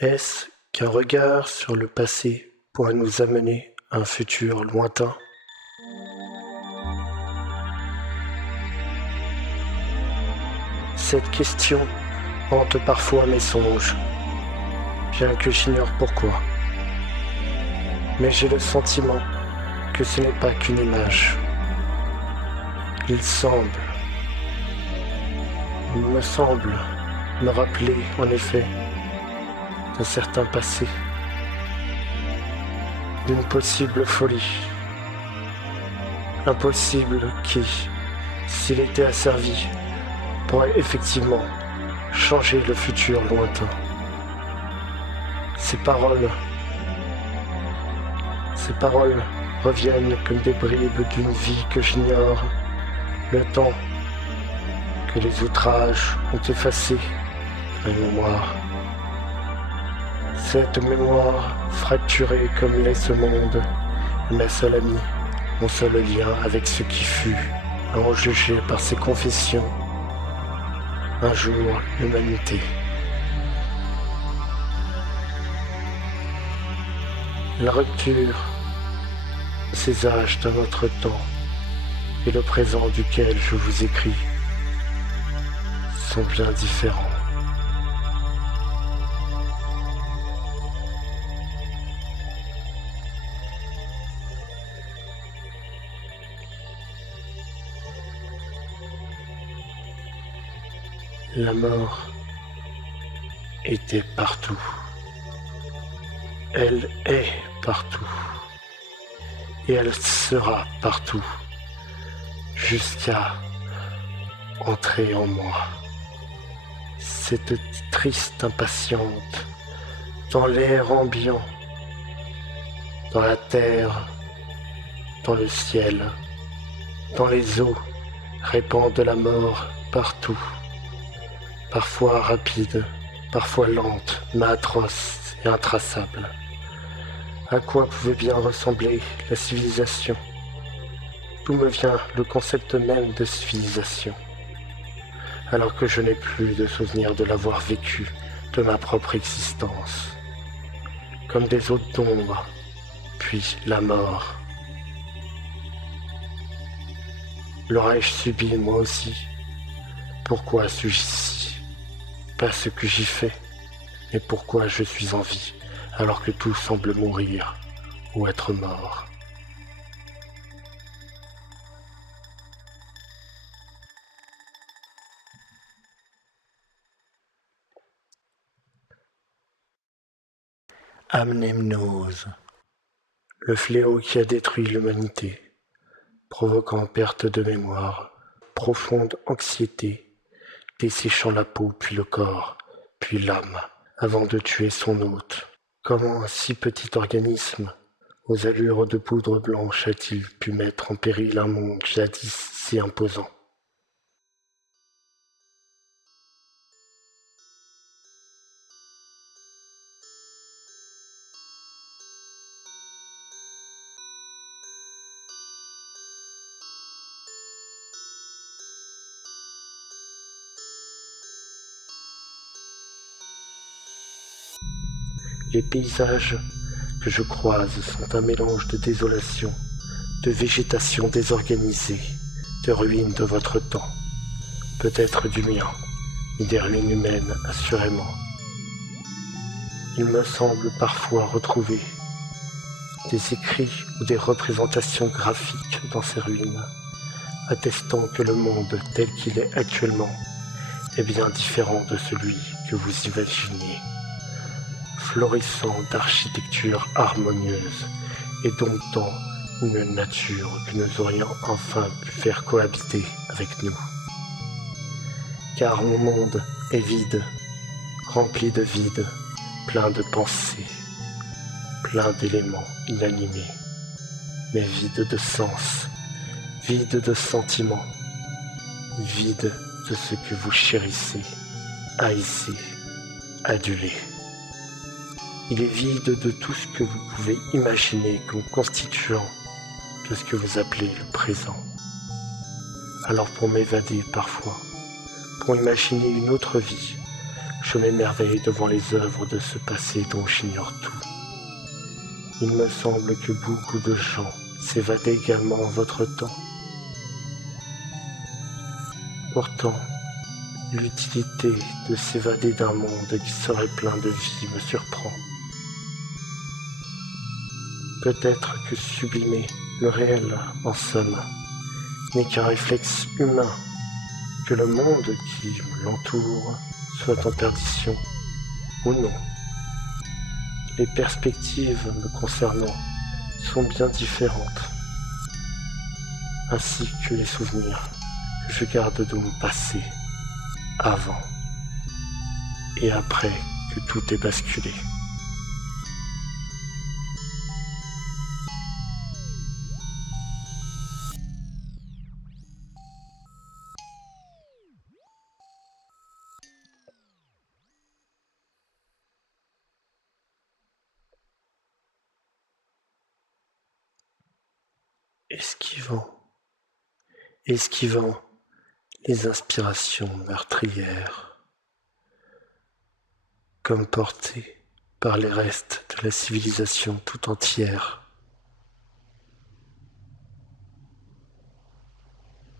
Est-ce qu'un regard sur le passé pourrait nous amener à un futur lointain? Cette question hante parfois mes songes, bien que j'ignore pourquoi. Mais j'ai le sentiment que ce n'est pas qu'une image. Il me semble me rappeler en effet d'un certain passé, d'une possible folie. Impossible qui, s'il était asservi, pourrait effectivement changer le futur lointain. Ces paroles reviennent comme des bribes d'une vie que j'ignore, le temps que les outrages ont effacé ma mémoire. Cette mémoire fracturée comme l'est ce monde, ma seule amie, mon seul lien avec ce qui fut, à en juger par ses confessions, un jour l'humanité. La rupture de ces âges d'un autre temps et le présent duquel je vous écris sont bien différents. La mort était partout. Elle est partout. Et elle sera partout. Jusqu'à entrer en moi. Cette triste impatiente dans l'air ambiant, dans la terre, dans le ciel, dans les eaux, répand de la mort partout. Parfois rapide, parfois lente, mais atroce et intraçable. À quoi pouvait bien ressembler la civilisation? D'où me vient le concept même de civilisation? Alors que je n'ai plus de souvenir de l'avoir vécu de ma propre existence. Comme des hôtes d'ombre, puis la mort. L'aurais-je subi moi aussi? Pourquoi suis-je ici? Pas ce que j'y fais, mais pourquoi je suis en vie, alors que tout semble mourir ou être mort. Amnémnose, le fléau qui a détruit l'humanité, provoquant perte de mémoire, profonde anxiété, desséchant la peau puis le corps, puis l'âme, avant de tuer son hôte. Comment un si petit organisme, aux allures de poudre blanche, a-t-il pu mettre en péril un monde jadis si imposant? Les paysages que je croise sont un mélange de désolation, de végétation désorganisée, de ruines de votre temps, peut-être du mien, et des ruines humaines assurément. Il me semble parfois retrouver des écrits ou des représentations graphiques dans ces ruines, attestant que le monde tel qu'il est actuellement est bien différent de celui que vous imaginez. Florissant d'architecture harmonieuse et domptant une nature que nous aurions enfin pu faire cohabiter avec nous. Car mon monde est vide, rempli de vide, plein de pensées, plein d'éléments inanimés, mais vide de sens, vide de sentiments, vide de ce que vous chérissez, haïssez, adulez. Il est vide de tout ce que vous pouvez imaginer comme constituant de ce que vous appelez le présent. Alors pour m'évader parfois, pour imaginer une autre vie, Je m'émerveille devant les œuvres de ce passé dont j'ignore tout. Il me semble que beaucoup de gens s'évadent également en votre temps. Pourtant, l'utilité de s'évader d'un monde qui serait plein de vie me surprend. Peut-être que sublimer le réel, en somme, n'est qu'un réflexe humain, que le monde qui l'entoure soit en perdition ou non. Les perspectives me concernant sont bien différentes, ainsi que les souvenirs que je garde de mon passé, avant et après que tout ait basculé. Esquivant les inspirations meurtrières, comme portées par les restes de la civilisation tout entière.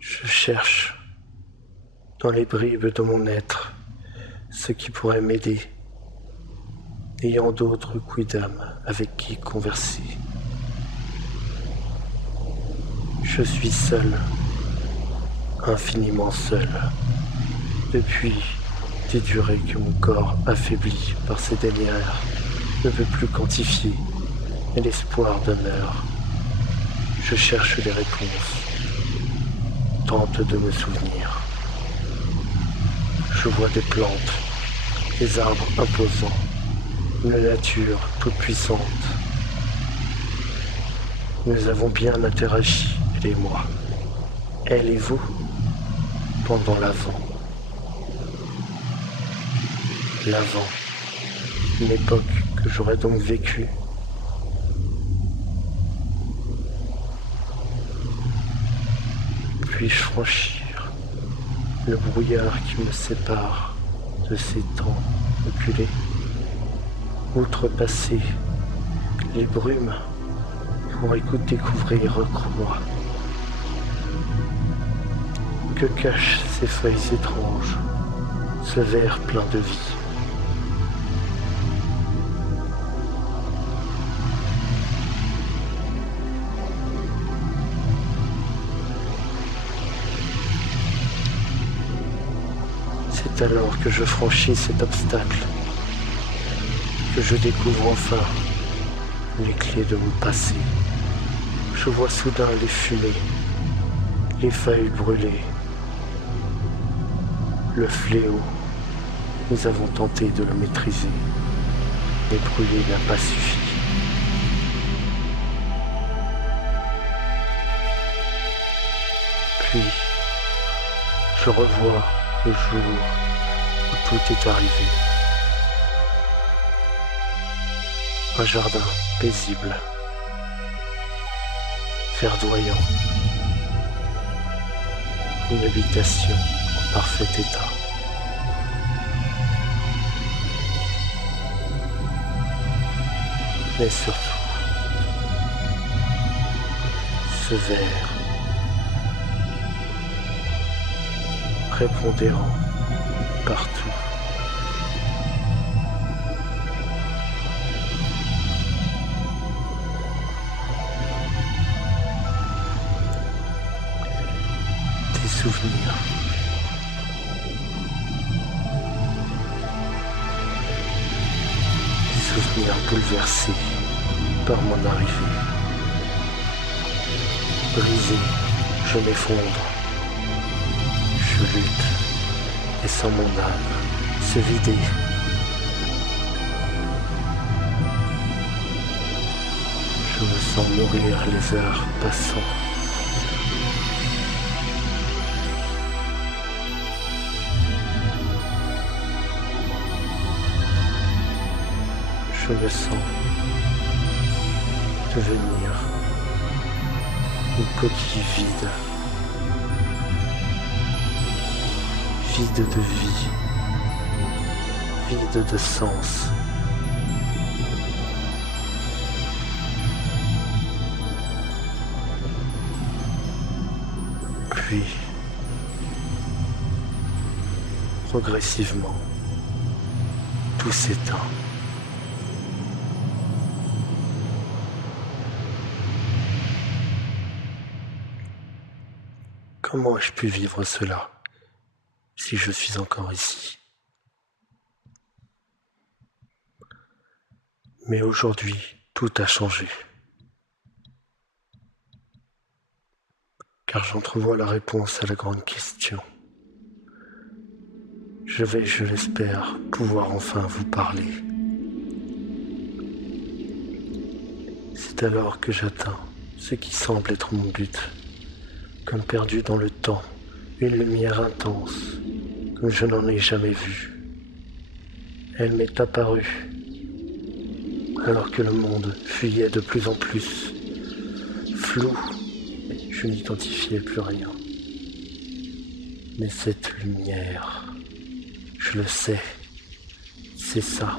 Je cherche dans les bribes de mon être ce qui pourrait m'aider, n'ayant d'autres quidam avec qui converser. Je suis seul, infiniment seul, depuis des durées que mon corps, affaibli par ses délires, ne peut plus quantifier, et l'espoir demeure. Je cherche les réponses, tente de me souvenir. Je vois des plantes, des arbres imposants, une nature toute puissante. Nous avons bien interagi, elle et moi, elle et vous, pendant l'avant. L'avant, une époque que j'aurais donc vécue. Puis-je franchir le brouillard qui me sépare de ces temps reculés, outrepasser les brumes pour découvrir moi. Que cachent ces feuilles étranges, ce verre plein de vie? C'est alors que je franchis cet obstacle, que je découvre enfin les clés de mon passé. Je vois soudain les fumées, les feuilles brûlées, le fléau. Nous avons tenté de le maîtriser, mais brûler n'a pas suffi. Puis, je revois le jour où tout est arrivé. Un jardin paisible, verdoyant, une habitation en parfait état. Mais surtout, ce verre prépondérant partout. Des souvenirs. Des souvenirs bouleversés par mon arrivée. Brisé, je m'effondre. Je lutte, et sans mon âme se vider. Je me sens mourir les heures passant. Je me sens devenir une coquille vide. Vide de vie, vide de sens. Puis, progressivement, tout s'éteint. Comment ai-je pu vivre cela si je suis encore ici? Mais aujourd'hui, tout a changé. Car j'entrevois la réponse à la grande question. Je vais, je l'espère, pouvoir enfin vous parler. C'est alors que j'atteins ce qui semble être mon but, comme perdu dans le temps, une lumière intense, comme je n'en ai jamais vu. Elle m'est apparue, alors que le monde fuyait de plus en plus, flou. Je n'identifiais plus rien. Mais cette lumière, je le sais, c'est ça.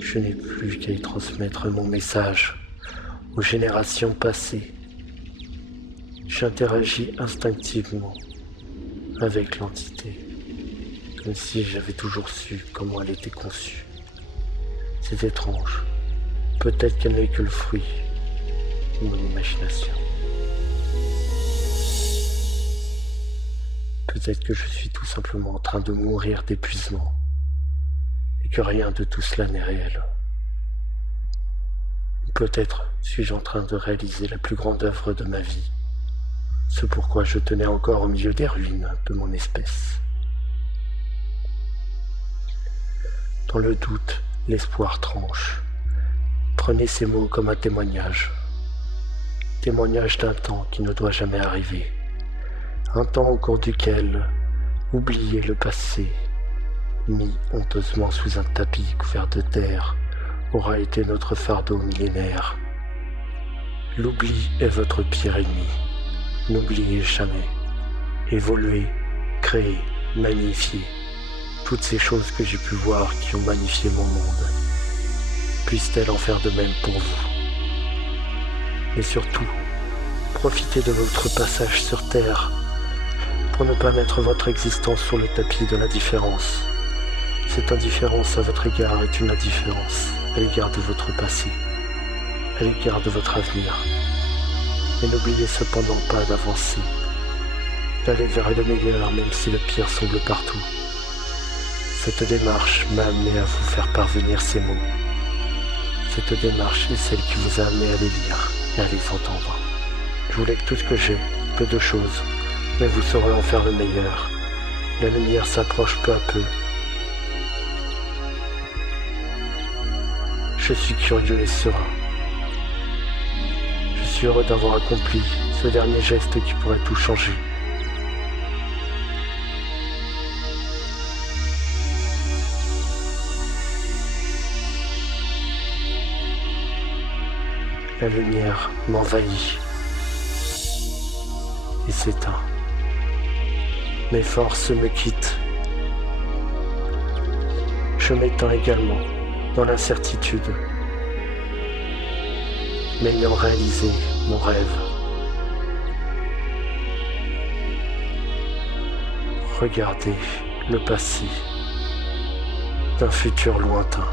Je n'ai plus qu'à y transmettre mon message aux générations passées. J'interagis instinctivement avec l'entité, comme si j'avais toujours su comment elle était conçue. C'est étrange. Peut-être qu'elle n'est que le fruit de mon imagination. Peut-être que je suis tout simplement en train de mourir d'épuisement et que rien de tout cela n'est réel. Peut-être suis-je en train de réaliser la plus grande œuvre de ma vie, ce pourquoi je tenais encore au milieu des ruines de mon espèce. Dans le doute, l'espoir tranche. Prenez ces mots comme un témoignage d'un temps qui ne doit jamais arriver. Un temps au cours duquel oublier le passé, mis honteusement sous un tapis couvert de terre, aura été notre fardeau millénaire. L'oubli est votre pire ennemi. N'oubliez jamais. Évoluer, créer, magnifier. Toutes ces choses que j'ai pu voir qui ont magnifié mon monde. Puissent-elles en faire de même pour vous. Et surtout, profitez de votre passage sur Terre pour ne pas mettre votre existence sur le tapis de l'indifférence. Cette indifférence à votre égard est une indifférence à l'égard de votre passé, à l'égard de votre avenir. Et n'oubliez cependant pas d'avancer, d'aller vers le meilleur même si le pire semble partout. Cette démarche m'a amené à vous faire parvenir ces mots. Cette démarche est celle qui vous a amené à les lire et à les entendre. Je voulais que tout ce que j'ai, peu de choses, mais vous saurez en faire le meilleur. La lumière s'approche peu à peu. Je suis curieux et serein. Je suis heureux d'avoir accompli ce dernier geste qui pourrait tout changer. La lumière m'envahit et s'éteint. Mes forces me quittent. Je m'éteins également dans l'incertitude, m'ayant réalisé mon rêve. Regardez le passé d'un futur lointain.